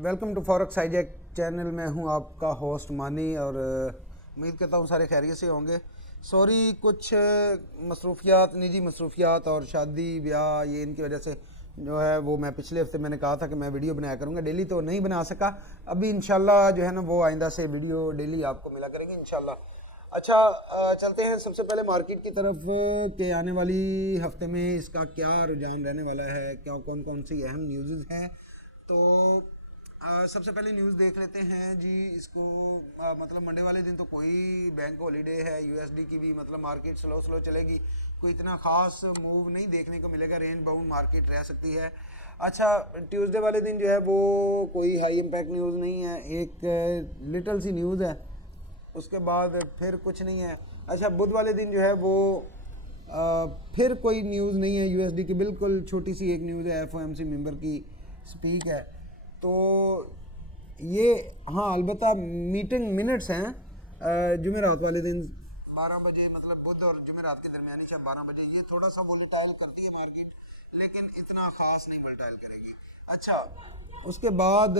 Welcome to forex hijack channel में हूं आपका होस्ट मानी और उम्मीद करता हूं सारे खैरियत से होंगे। सॉरी, कुछ मसरूफियात, निजी मसरूफियात और शादी ब्याह ये इनकी वजह से जो है वो मैं पिछले हफ्ते मैंने कहा था कि मैं वीडियो बनाया करूंगा, डेली तो नहीं बना सका। अभी इंशाल्लाह जो है ना वो आइंदा से वीडियो डेली आपको मिला करेंगे इंशाल्लाह। अच्छा, चलते हैं सबसे पहले मार्केट की तरफ के आने वाली हफ्ते में इसका क्या रुझान रहने वाला है, क्या कौन कौन सी अहम न्यूज़ हैं। तो सबसे पहले न्यूज़ देख लेते हैं जी। इसको मतलब मंडे वाले दिन तो कोई बैंक हॉलीडे है, यूएसडी की भी मतलब मार्केट स्लो स्लो चलेगी, कोई इतना ख़ास मूव नहीं देखने को मिलेगा, रेंज बाउंड मार्केट रह सकती है। अच्छा, ट्यूसडे वाले दिन जो है वो कोई हाई इम्पैक्ट न्यूज़ नहीं है, एक लिटल सी न्यूज़ है, उसके बाद फिर कुछ नहीं है। अच्छा, बुध वाले दिन जो है वो फिर कोई न्यूज़ नहीं है यूएसडी की, बिल्कुल छोटी सी एक न्यूज़ है, एफओएमसी मेंबर की स्पीक है। तो ये हाँ, अलबत्ता मीटिंग मिनट्स हैं जुमेरात वाले दिन 12 बजे, मतलब बुध और जुमेरात के दरमियानी शाम 12 बजे, ये थोड़ा सा वोलेटाइल करती है मार्केट, लेकिन इतना ख़ास नहीं वोलेटाइल करेगी। अच्छा, उसके बाद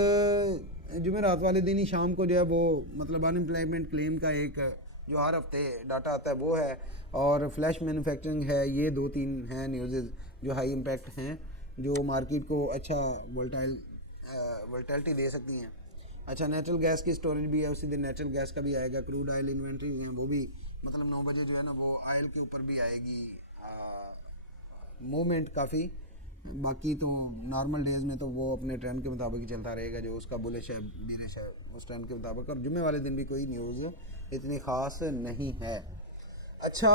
जुमेरात वाले दिन ही शाम को जो है वो मतलब अनएम्प्लॉयमेंट क्लेम का एक जो हर हफ्ते डाटा आता है वो है, और फ्लैश मैन्युफैक्चरिंग है। ये दो तीन हैं न्यूज़ जो हाई इम्पैक्ट हैं, जो मार्केट को अच्छा वोलेटिलिटी दे सकती हैं। अच्छा, नेचुरल गैस की स्टोरेज भी है, उसी दिन नेचुरल गैस का भी आएगा। क्रूड ऑयल इन्वेंट्री हैं वो भी मतलब 9 बजे जो है ना वो ऑयल के ऊपर भी आएगी मूवमेंट काफ़ी। बाकी तो नॉर्मल डेज़ में तो वो अपने ट्रेंड के मुताबिक ही चलता रहेगा, जो उसका बुलिश है बीरिश है उस ट्रेंड के मुताबिक। और जुम्मे वाले दिन भी कोई न्यूज़ इतनी ख़ास नहीं है। अच्छा,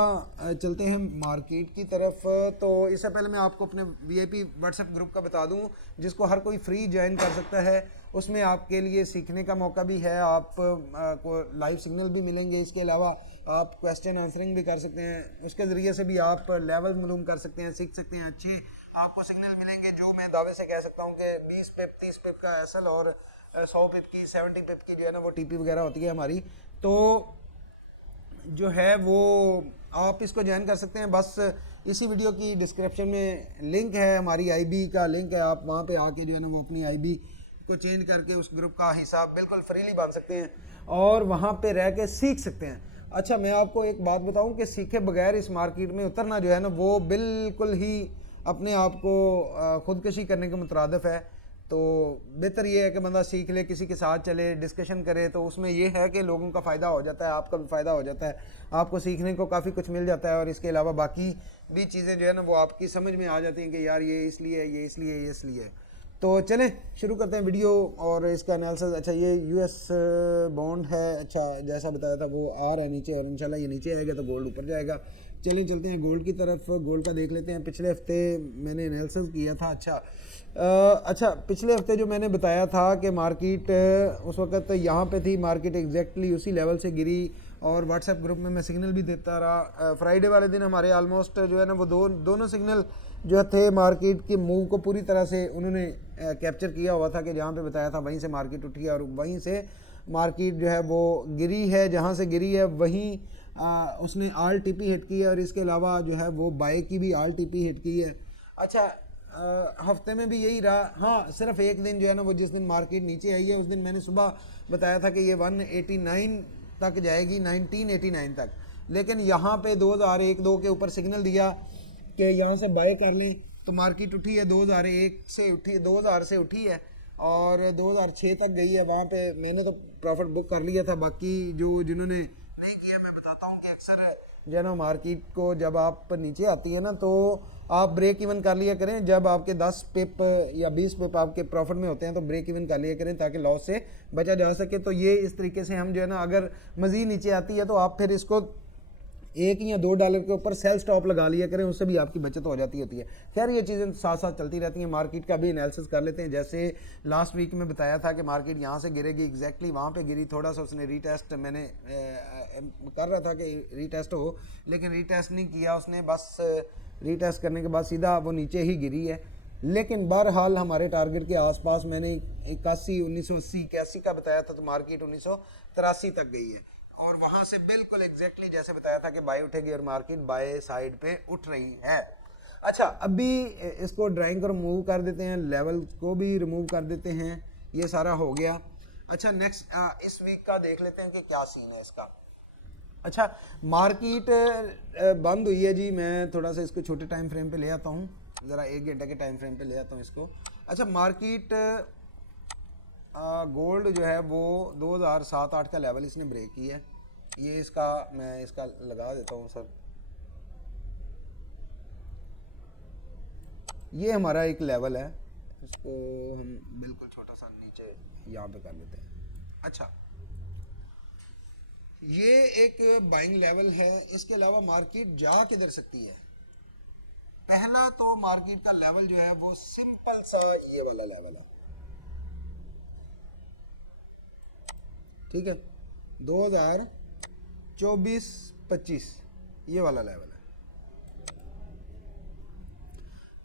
चलते हैं मार्केट की तरफ। तो इससे पहले मैं आपको अपने वीआईपी व्हाट्सएप ग्रुप का बता दूं, जिसको हर कोई फ्री ज्वाइन कर सकता है। उसमें आपके लिए सीखने का मौका भी है, आप को लाइव सिग्नल भी मिलेंगे, इसके अलावा आप क्वेश्चन आंसरिंग भी कर सकते हैं, उसके ज़रिए से भी आप लेवल मालूम कर सकते हैं, सीख सकते हैं। अच्छे आपको सिग्नल मिलेंगे, जो मैं दावे से कह सकता हूँ कि 20 पिप 30 पिप का एसएल और 100 पिप की 70 पिप की जो है ना वो टीपी वगैरह होती है हमारी। तो जो है वो आप इसको ज्वाइन कर सकते हैं। बस इसी वीडियो की डिस्क्रिप्शन में लिंक है, हमारी आईबी का लिंक है, आप वहाँ पे आके जो है ना वो अपनी आईबी को चेंज करके उस ग्रुप का हिसाब बिल्कुल फ्रीली बन सकते हैं और वहाँ पे रह के सीख सकते हैं। अच्छा, मैं आपको एक बात बताऊं कि सीखे बगैर इस मार्केट में उतरना जो है ना वो बिल्कुल ही अपने आप को खुदकशी करने के मुतरादिफ है। तो बेहतर ये है कि बंदा सीख ले, किसी के साथ चले, डिस्कशन करे, तो उसमें ये है कि लोगों का फ़ायदा हो जाता है, आपका भी फ़ायदा हो जाता है, आपको सीखने को काफ़ी कुछ मिल जाता है। और इसके अलावा बाकी भी चीज़ें जो है ना वो आपकी समझ में आ जाती हैं कि यार ये इसलिए, ये इसलिए, ये इसलिए। तो चलें शुरू करते हैं वीडियो और इसका एनालिसिस। अच्छा, ये यूएस बॉन्ड है, अच्छा जैसा बताया था वो आ रहा है नीचे, और इंशाल्लाह ये नीचे आएगा तो गोल्ड ऊपर जाएगा। चलिए चलते हैं गोल्ड की तरफ, गोल्ड का देख लेते हैं। पिछले हफ्ते मैंने एनालिसिस किया था। अच्छा, पिछले हफ्ते जो मैंने बताया था कि मार्केट उस वक्त यहाँ पे थी, मार्केट एग्जैक्टली उसी लेवल से गिरी, और व्हाट्सएप ग्रुप में मैं सिग्नल भी देता रहा। फ्राइडे वाले दिन हमारे ऑलमोस्ट जो है ना वो दोनों सिग्नल जो थे मार्केट के मूव को पूरी तरह से उन्होंने कैप्चर किया हुआ था कि जहाँ पे बताया था वहीं से मार्केट उठी है, और वहीं से मार्केट जो है वो गिरी है, जहाँ से गिरी है वहीं उसने आल टीपी हिट की है, और इसके अलावा जो है वो बाय की भी आल टीपी हिट की है। अच्छा, हफ्ते में भी यही रहा। हाँ, सिर्फ एक दिन जो है ना वो जिस दिन मार्केट नीचे आई है उस दिन मैंने सुबह बताया था कि ये 189 तक जाएगी, 1989 तक, लेकिन यहाँ पे 2001-2 के ऊपर सिग्नल दिया कि यहाँ से बाय कर लें, तो मार्केट उठी है 2001 से उठी, 2000 से उठी है और 2006 तक गई है। वहाँ पे मैंने तो प्रॉफिट बुक कर लिया था। बाकी जो जिन्होंने नहीं किया, मैं बताता हूँ कि अक्सर जो है ना मार्केट को जब आप नीचे आती है ना तो आप ब्रेक इवन कर लिया करें। जब आपके 10 पिप या 20 पिप आपके प्रॉफिट में होते हैं तो ब्रेक इवन कर लिया करें ताकि लॉस से बचा जा सके। तो ये इस तरीके से हम जो है ना अगर मज़ीद नीचे आती है तो आप फिर इसको $1 या $2 के ऊपर सेल स्टॉप लगा लिया करें, उससे भी आपकी बचत हो जाती होती है। खैर, ये चीज़ें साथ साथ चलती रहती हैं। मार्केट का भी एनालिसिस कर लेते हैं। जैसे लास्ट वीक में बताया था कि मार्केट यहाँ से गिरेगी, एग्जैक्टली वहाँ पे गिरी। थोड़ा सा उसने रीटेस्ट, मैंने कर रहा था कि रीटेस्ट हो, लेकिन रीटेस्ट नहीं किया उसने, बस रीटेस्ट करने के बाद सीधा वो नीचे ही गिरी है। लेकिन बहरहाल हमारे टारगेट के आसपास मैंने 81, 1980, 81 का बताया था, तो मार्केट 1983 तक गई है, और वहां से बिल्कुल एग्जैक्टली जैसे बताया था कि बाय उठेगी और मार्केट बाय साइड पे उठ रही है। अच्छा, अभी इसको ड्राइंग को रिमूव कर देते हैं, लेवल को भी रिमूव कर देते हैं। ये सारा हो गया। अच्छा नेक्स्ट इस वीक का देख लेते हैं कि क्या सीन है इसका। अच्छा मार्केट बंद हुई है जी, मैं थोड़ा सा इसको छोटे टाइम फ्रेम पे ले आता हूँ, ज़रा 1 घंटे के टाइम फ्रेम पे ले आता हूँ इसको। अच्छा मार्केट गोल्ड जो है वो 2007-8 का लेवल इसने ब्रेक किया है। ये इसका मैं इसका लगा देता हूँ सर, ये हमारा एक लेवल है, इसको हम बिल्कुल छोटा सा नीचे यहाँ पे कर लेते हैं। अच्छा ये एक बाइंग लेवल है। इसके अलावा मार्केट जा किधर सकती है? पहला तो मार्केट का लेवल जो है वो सिंपल सा ये वाला लेवल है, ठीक है, 2024-25 ये वाला लेवल है।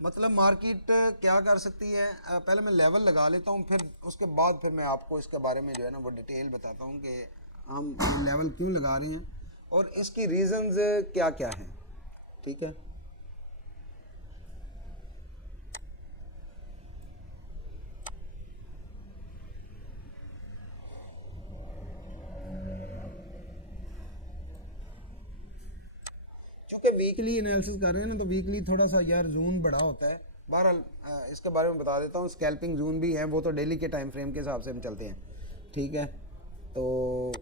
मतलब मार्केट क्या कर सकती है, पहले मैं लेवल लगा लेता हूँ, फिर उसके बाद फिर मैं आपको इसके बारे में जो है ना वो डिटेल बताता हूँ कि हम लेवल क्यों लगा रहे हैं और इसकी रीजंस क्या क्या हैं, ठीक है। क्योंकि वीकली एनालिसिस कर रहे हैं ना, तो वीकली थोड़ा सा यार जून बड़ा होता है। बहरहाल इसके बारे में बता देता हूँ, स्कैल्पिंग जून भी है, वो तो डेली के टाइम फ्रेम के हिसाब से हम चलते हैं, ठीक है। तो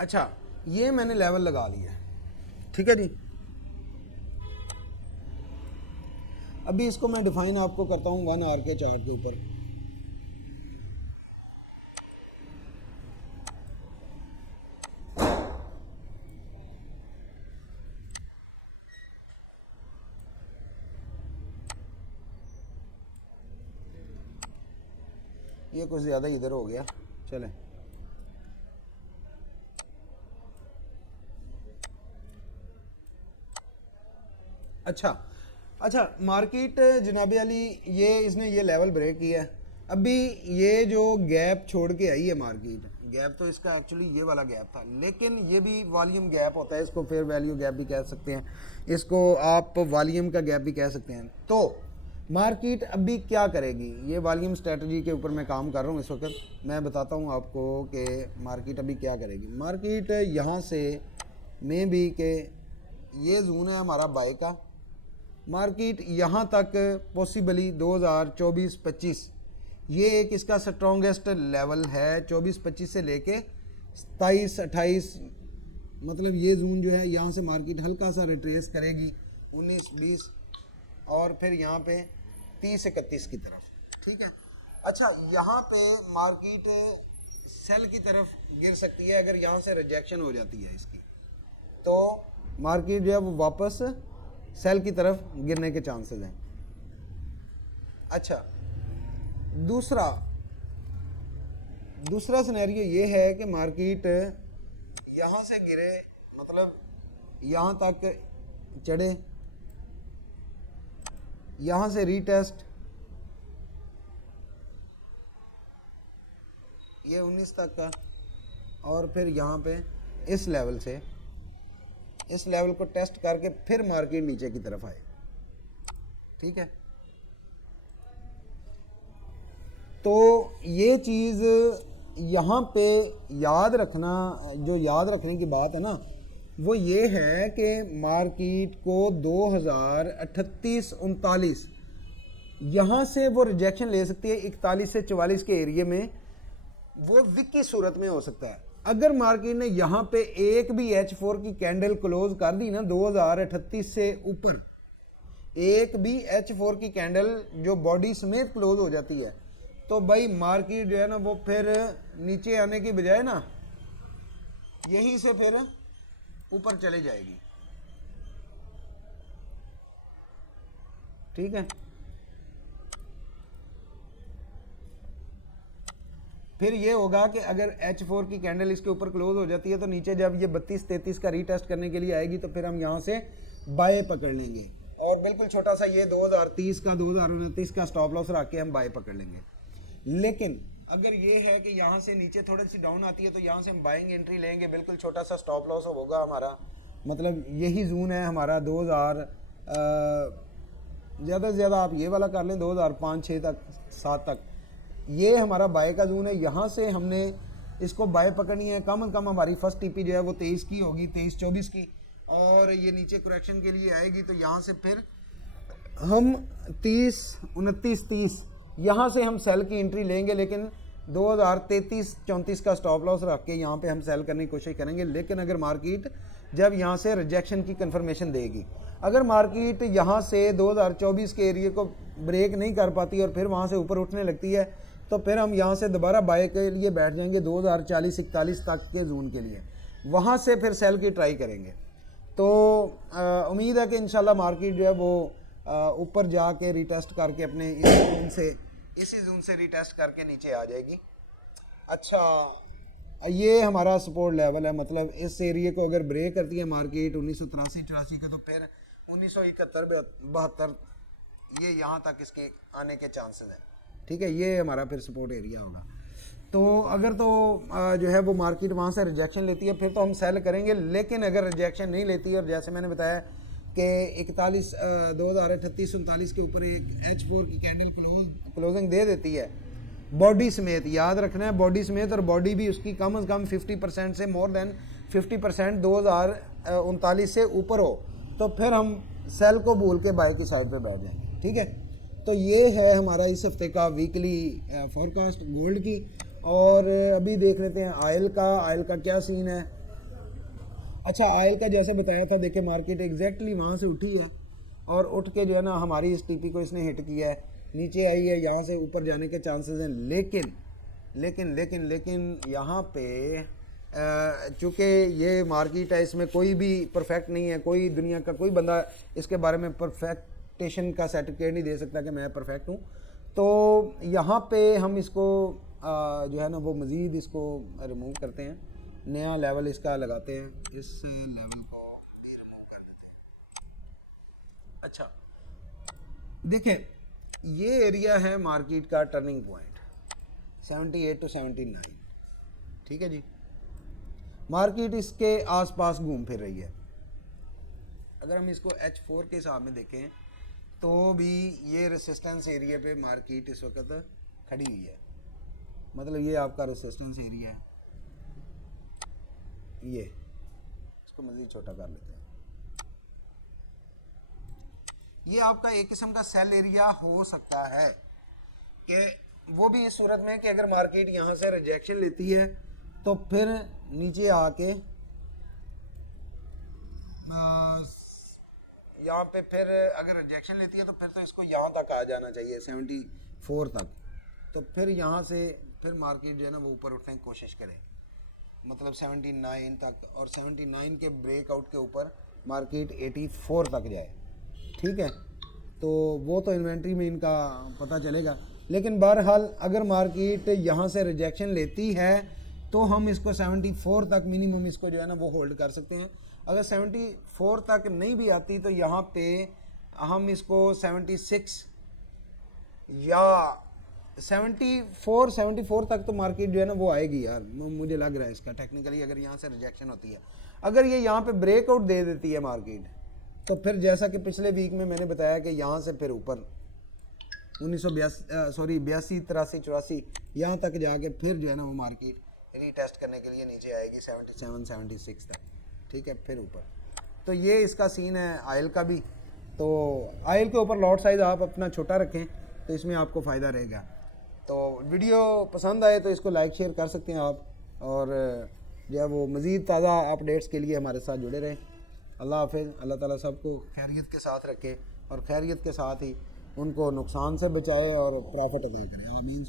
अच्छा ये मैंने लेवल लगा लिया, ठीक है जी। अभी इसको मैं डिफाइन आपको करता हूँ 1 आवर के चार्ट के ऊपर। ये कुछ ज़्यादा इधर हो गया, चलें। अच्छा अच्छा मार्केट जनाबे अली ये इसने ये लेवल ब्रेक किया है। अभी ये जो गैप छोड़ के आई है मार्केट, गैप तो इसका एक्चुअली ये वाला गैप था, लेकिन ये भी वॉल्यूम गैप होता है, इसको फेयर वैल्यू गैप भी कह सकते हैं, इसको आप वॉल्यूम का गैप भी कह सकते हैं। तो मार्केट अभी क्या करेगी, ये वॉल्यूम स्ट्रेटजी के ऊपर मैं काम कर रहा हूँ इस वक्त। मैं बताता हूँ आपको कि मार्केट अभी क्या करेगी। मार्केट यहाँ से मे भी के ये जोन है हमारा बाय का, मार्केट यहाँ तक पॉसिबली 2024-25 ये एक इसका स्ट्रॉन्गेस्ट लेवल है। 24-25 से लेके 27-28 मतलब ये जोन जो है, यहाँ से मार्केट हल्का सा रिट्रेस करेगी 19-20 और फिर यहाँ पे 30-31 की तरफ, ठीक है। अच्छा यहाँ पे मार्केट सेल की तरफ गिर सकती है, अगर यहाँ से रिजेक्शन हो जाती है इसकी तो मार्केट जो है वो वापस सेल की तरफ गिरने के चांसेस हैं। अच्छा दूसरा सिनेरियो ये है कि मार्केट यहाँ से गिरे, मतलब यहाँ तक चढ़े, यहाँ से रीटेस्ट ये 19 तक का, और फिर यहाँ पे इस लेवल से इस लेवल को टेस्ट करके फिर मार्केट नीचे की तरफ आए, ठीक है। तो ये चीज़ यहाँ पे याद रखना, जो याद रखने की बात है ना वो ये है कि मार्केट को 2038-39 यहाँ से वो रिजेक्शन ले सकती है 41 से 44 के एरिया में, वो विक की सूरत में हो सकता है। अगर मार्केट ने यहाँ पे एक भी H4 की कैंडल क्लोज कर दी ना 2038 से ऊपर, एक भी H4 की कैंडल जो बॉडी समेत क्लोज हो जाती है, तो भाई मार्केट जो है ना वो फिर नीचे आने की बजाय ना यहीं से फिर ऊपर चले जाएगी, ठीक है। फिर ये होगा कि अगर H4 की कैंडल इसके ऊपर क्लोज हो जाती है तो नीचे जब ये 32-33 का रीटेस्ट करने के लिए आएगी तो फिर हम यहाँ से बाय पकड़ लेंगे और बिल्कुल छोटा सा ये 2030 का 2029 का स्टॉप लॉस रख के हम बाय पकड़ लेंगे। लेकिन अगर ये है कि यहाँ से नीचे थोड़ी सी डाउन आती है तो यहाँ से हम बाइंग एंट्री लेंगे, बिल्कुल छोटा सा स्टॉप लॉस होगा हमारा, मतलब यही जोन है हमारा 2000 ज़्यादा से ज़्यादा आप ये वाला कर लें 2005-6 तक 7 तक, ये हमारा बाय का जोन है। यहाँ से हमने इसको बाय पकड़नी है। कम से कम हमारी फर्स्ट टीपी जो है वो 23 की होगी, 23-24 की, और ये नीचे करेक्शन के लिए आएगी तो यहाँ से फिर हम 30-29-30 यहाँ से हम सेल की एंट्री लेंगे, लेकिन 2033-34 का स्टॉप लॉस रख के यहाँ पे हम सेल करने की कोशिश करेंगे। लेकिन अगर मार्केट जब यहाँ से रिजेक्शन की कंफर्मेशन देगी, अगर मार्केट यहाँ से 2024 के एरिया को ब्रेक नहीं कर पाती और फिर वहाँ से ऊपर उठने लगती है तो फिर हम यहाँ से दोबारा बाय के लिए बैठ जाएंगे 2040-41 तक के जोन के लिए, वहाँ से फिर सेल की ट्राई करेंगे। तो उम्मीद है कि इंशाल्लाह मार्केट जो है वो ऊपर जाके रिटेस्ट करके अपने इसी जोन से रिटेस्ट करके नीचे आ जाएगी। अच्छा, ये हमारा सपोर्ट लेवल है, मतलब इस एरिया को अगर ब्रेक करती है मार्केट 1983-84 का तो फिर 1971-72 ये यहाँ तक इसके आने के चांसेस हैं। ठीक है, ये हमारा फिर सपोर्ट एरिया होगा। तो अगर तो जो है वो मार्केट वहाँ से रिजेक्शन लेती है फिर तो हम सेल करेंगे, लेकिन अगर रिजेक्शन नहीं लेती और जैसे मैंने बताया कि 2038-39 के ऊपर एक H4 की कैंडल क्लोजिंग दे देती है बॉडी समेत, याद रखना है बॉडी समेत, और बॉडी भी उसकी कम से कम 50% से मोर देन 50% 2039 से ऊपर हो तो फिर हम सेल को भूल के बाय की साइड पे बैठ जाएंगे। ठीक है, तो ये है हमारा इस हफ्ते का वीकली फोरकास्ट गोल्ड की। और अभी देख लेते हैं आयल का क्या सीन है। अच्छा, आयल का जैसे बताया था, देखिए मार्केट एग्जैक्टली वहाँ से उठी है और उठ के जो है ना हमारी इस टीपी को इसने हिट किया है, नीचे आई है, यहाँ से ऊपर जाने के चांसेस हैं। लेकिन यहाँ पे चूँकि ये मार्केट है, इसमें कोई भी परफेक्ट नहीं है, कोई दुनिया का कोई बंदा इसके बारे में परफेक्टेशन का सर्टिफिकेट नहीं दे सकता कि मैं परफेक्ट हूँ। तो यहाँ पे हम इसको जो है ना वो मज़ीद इसको रिमूव करते हैं, नया लेवल इसका लगाते हैं, इस लेवल को रिमूव कर देते हैं। अच्छा, देखें ये एरिया है मार्केट का टर्निंग पॉइंट 78 to 79। ठीक है जी, मार्केट इसके आसपास घूम फिर रही है। अगर हम इसको H4 के हिसाब में देखें तो भी ये रेसिस्टेंस एरिया पे मार्केट इस वक्त खड़ी हुई है, मतलब ये आपका रेसिस्टेंस एरिया है। ये इसको मज़ीद छोटा कर लेते हैं, ये आपका एक किस्म का सेल एरिया हो सकता है कि वो भी इस सूरत में कि अगर मार्केट यहाँ से रिजेक्शन लेती है तो फिर नीचे आके यहाँ पे फिर अगर रिजेक्शन लेती है तो फिर तो इसको यहाँ तक आ जाना चाहिए 74 तक, तो फिर यहाँ से फिर मार्केट जो है ना वो ऊपर उठने की कोशिश करे, मतलब 79 तक, और 79 के ब्रेकआउट के ऊपर मार्केट 84 तक जाए। ठीक है, तो वो तो इन्वेंट्री में इनका पता चलेगा। लेकिन बहरहाल अगर मार्केट यहाँ से रिजेक्शन लेती है तो हम इसको 74 तक मिनिमम इसको जो है ना वो होल्ड कर सकते हैं। अगर 74 तक नहीं भी आती तो यहाँ पे हम इसको 76 या 74 तक तो मार्केट जो है ना वो आएगी यार, मुझे लग रहा है इसका टेक्निकली, अगर यहाँ से रिजेक्शन होती है। अगर ये यहाँ पे ब्रेकआउट दे देती है मार्केट तो फिर जैसा कि पिछले वीक में मैंने बताया कि यहाँ से फिर ऊपर 82-83-84 यहाँ तक जाके फिर जो है ना वो मार्केट रीटेस्ट करने के लिए नीचे आएगी 77-76 तक। ठीक है, फिर ऊपर। तो ये इसका सीन है आयल का भी। तो आयल के ऊपर लॉट साइज़ आप अपना छोटा रखें तो इसमें आपको फ़ायदा रहेगा। तो वीडियो पसंद आए तो इसको लाइक शेयर कर सकते हैं आप, और जो है वो मज़ीद ताज़ा अपडेट्स के लिए हमारे साथ जुड़े रहें। अल्लाह हाफ़िज़। अल्लाह ताला सबको खैरियत के साथ रखे और खैरियत के साथ ही उनको नुकसान से बचाए और प्रॉफिट अदा करें। आमीन।